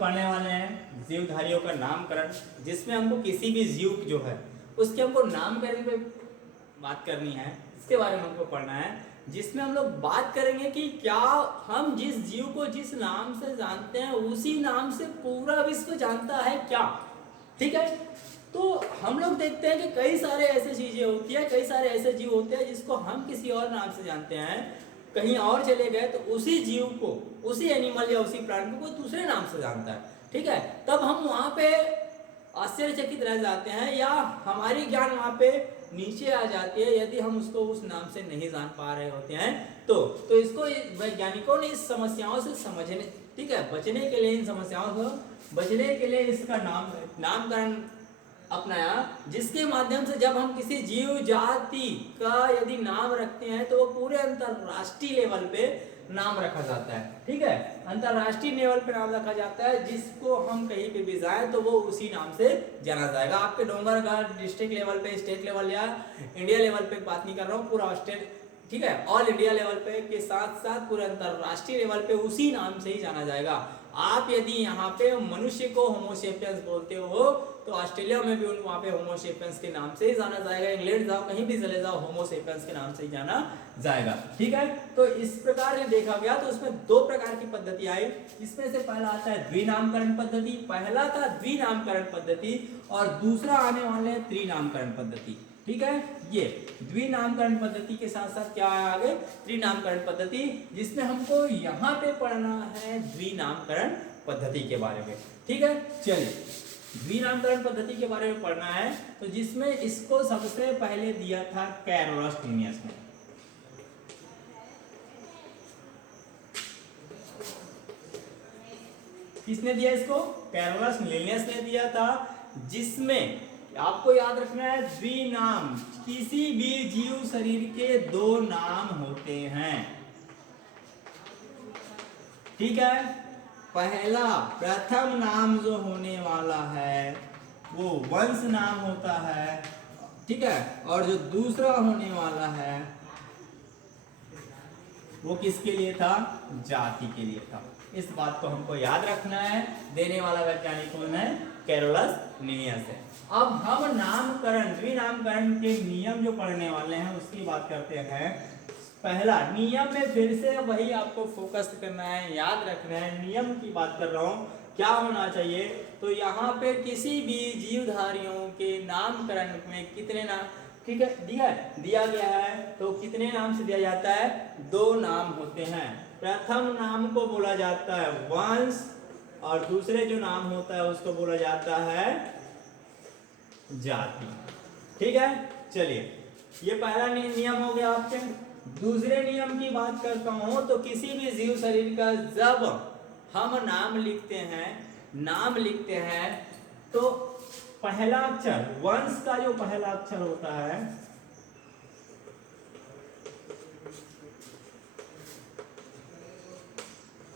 पढ़ने वाले हैं जीवधारियों का नामकरण, जिसमें हमको किसी भी जीव जो है उसके हमको नामकरण पे बात करनी है, इसके बारे में हमको पढ़ना है, जिसमें हम लोग बात करेंगे कि क्या हम जिस जीव को जिस नाम से जानते हैं उसी नाम से पूरा विश्व जानता है क्या। ठीक है, तो हम लोग देखते हैं कि कई सारे ऐसे चीजें होती है, कई सारे ऐसे जीव होते हैं जिसको हम किसी और नाम से जानते हैं, कहीं और चले गए तो उसी जीव को, उसी एनिमल या उसी प्लांट को कोई दूसरे नाम से जानता है। ठीक है, तब हम वहां पे आश्चर्यचकित रह जाते हैं या हमारी ज्ञान वहां पे नीचे आ जाती है यदि हम उसको उस नाम से नहीं जान पा रहे होते हैं। तो इसको वैज्ञानिकों ने इस समस्याओं से समझने, ठीक है, बचने के लिए, इन समस्याओं से बचने के लिए इसका नामकरण अपनाया, जिसके माध्यम से जब हम किसी जीव जाति का यदि नाम रखते हैं तो वो पूरे अंतरराष्ट्रीय लेवल पे नाम रखा जाता है। ठीक है, अंतरराष्ट्रीय लेवल पे नाम रखा जाता है, जिसको हम कहीं पे भी जाए तो वो उसी नाम से जाना जाएगा। आपके डोंगरगढ़ डिस्ट्रिक्ट लेवल पे, स्टेट लेवल या इंडिया लेवल पे बात नहीं कर रहा हूँ, पूरा स्टेट, ठीक है, ऑल इंडिया लेवल पे के साथ साथ पूरे अंतरराष्ट्रीय लेवल पे उसी नाम से ही जाना जाएगा। आप यदि यहाँ पे मनुष्य को होमोसेपियंस बोलते हो तो ऑस्ट्रेलिया में भी वहाँ पे होमोसेपियंस के नाम से ही जाना जाएगा, इंग्लैंड जाओ कहीं भी चले जाओ होमोसेपियंस के नाम से ही जाना जाएगा। ठीक है, तो इस प्रकार से देखा गया तो उसमें दो प्रकार की पद्धति आई। इसमें से पहला आता है द्विनामकरण पद्धति, पहला था द्विनामकरण पद्धति और दूसरा आने वाले है त्रिनामकरण पद्धति। ठीक है, ये द्विनामकरण पद्धति के साथ साथ क्या है आगे त्रिनामकरण पद्धति, जिसमें हमको यहाँ पे पढ़ना है द्विनामकरण पद्धति के बारे में। ठीक है, चलिए द्विनामकरण पद्धति के बारे में पढ़ना है, तो जिसमें इसको सबसे पहले दिया था कैरोलस लिनियस ने। किसने दिया इसको? कैरोलस लिनियस ने दिया था, जिसमें आपको याद रखना है द्विनाम, किसी भी जीव शरीर के दो नाम होते हैं। ठीक है, पहला प्रथम नाम जो होने वाला है वो वंश नाम होता है। ठीक है, और जो दूसरा होने वाला है वो किसके लिए था? जाति के लिए था। इस बात को हमको याद रखना है। देने वाला वैज्ञानिक कौन है? कैरोलस लिनियस है। अब हम नामकरण, द्विनामकरण के नियम जो पढ़ने वाले हैं उसकी बात करते हैं। पहला नियम में फिर से वही आपको फोकस करना है, याद रखना है, नियम की बात कर रहा हूं। क्या होना चाहिए? तो यहाँ पे किसी भी जीवधारियों के नामकरण में कितने नाम, ठीक है, दिया गया है, तो कितने नाम से दिया जाता है? दो नाम होते हैं। प्रथम नाम को बोला जाता है वंश और दूसरे जो नाम होता है उसको बोला जाता है जाति। ठीक है, चलिए ये पहला नियम हो गया आपके। दूसरे नियम की बात करता हूं, तो किसी भी जीव शरीर का जब हम नाम लिखते हैं तो पहला अक्षर, वंश का जो पहला अक्षर होता है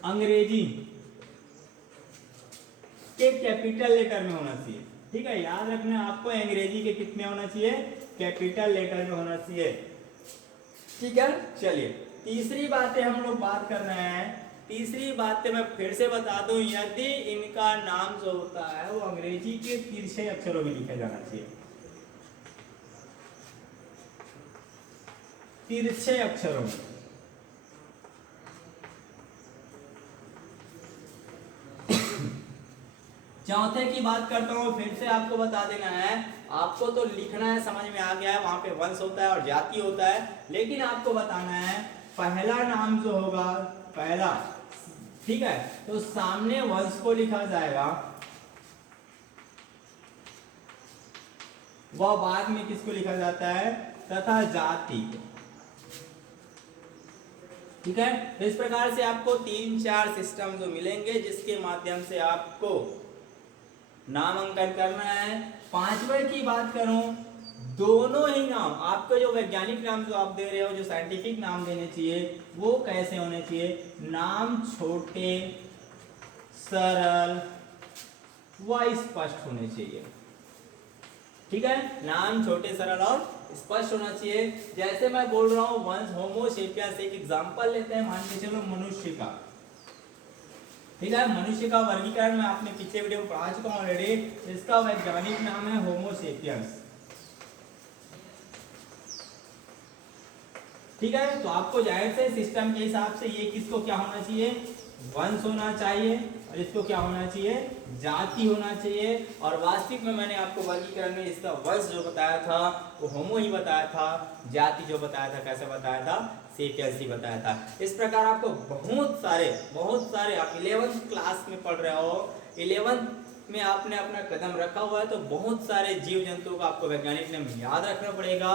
अंग्रेजी के कैपिटल लेटर में होना चाहिए। ठीक है, याद रखना आपको, अंग्रेजी के कितने होना चाहिए? कैपिटल लेटर में होना चाहिए। ठीक है, चलिए तीसरी बातें हम लोग बात कर रहे हैं। तीसरी बातें मैं फिर से बता दूं, यदि इनका नाम जो होता है वो अंग्रेजी के तिरछे अक्षरों में लिखा जाना चाहिए, तिरछे अक्षरों में। चौथे की बात करता हूँ, फिर से आपको बता देना है, आपको तो लिखना है, समझ में आ गया है, वहां पे वंश होता है और जाति होता है, लेकिन आपको बताना है पहला नाम जो होगा, पहला, ठीक है, तो सामने वंश को लिखा जाएगा, वह बाद में किसको लिखा जाता है? तथा जाति। ठीक है, तो इस प्रकार से आपको 3-4 सिस्टम जो मिलेंगे जिसके माध्यम से आपको नामांकन करना है। पांचवें की बात करूं, दोनों ही नाम, आपको जो वैज्ञानिक नाम जो आप दे रहे हो, जो साइंटिफिक नाम देने चाहिए, वो कैसे होने चाहिए? नाम छोटे, सरल व स्पष्ट होने चाहिए। ठीक है, नाम छोटे, सरल और स्पष्ट होना चाहिए। जैसे मैं बोल रहा हूं वंश, होमो सेपियंस, एक एग्जांपल लेते हैं, मान के चलो मनुष्य का। ठीक है। मनुष्य का वर्गीकरण मैं आपने पिछले वीडियो में पढ़ा चुका हूं ऑलरेडी। इसका वैज्ञानिक नाम है होमो सेपियंस। ठीक है, तो आपको जाहिर से सिस्टम के हिसाब से ये किसको क्या होना चाहिए, वंश होना चाहिए, और इसको क्या होना चाहिए, जाति होना चाहिए। और वास्तविक में मैंने आपको वर्गीकरण में इसका वंश जो बताया था वो होमो ही बताया था, जाति जो बताया था कैसे बताया था, सेपियंस ही बताया था। इस प्रकार आपको बहुत सारे आप 11th क्लास में पढ़ रहे हो, 11th में आपने अपना कदम रखा हुआ है, तो बहुत सारे जीव जंतुओं का आपको वैज्ञानिक नाम याद रखना पड़ेगा।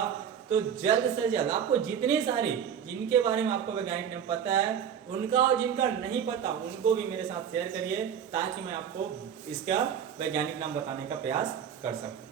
तो जल्द से जल्द आपको जितनी सारी जिनके बारे में आपको वैज्ञानिक नाम पता है उनका, और जिनका नहीं पता उनको भी मेरे साथ शेयर करिए, ताकि मैं आपको इसका वैज्ञानिक नाम बताने का प्रयास कर सकूं।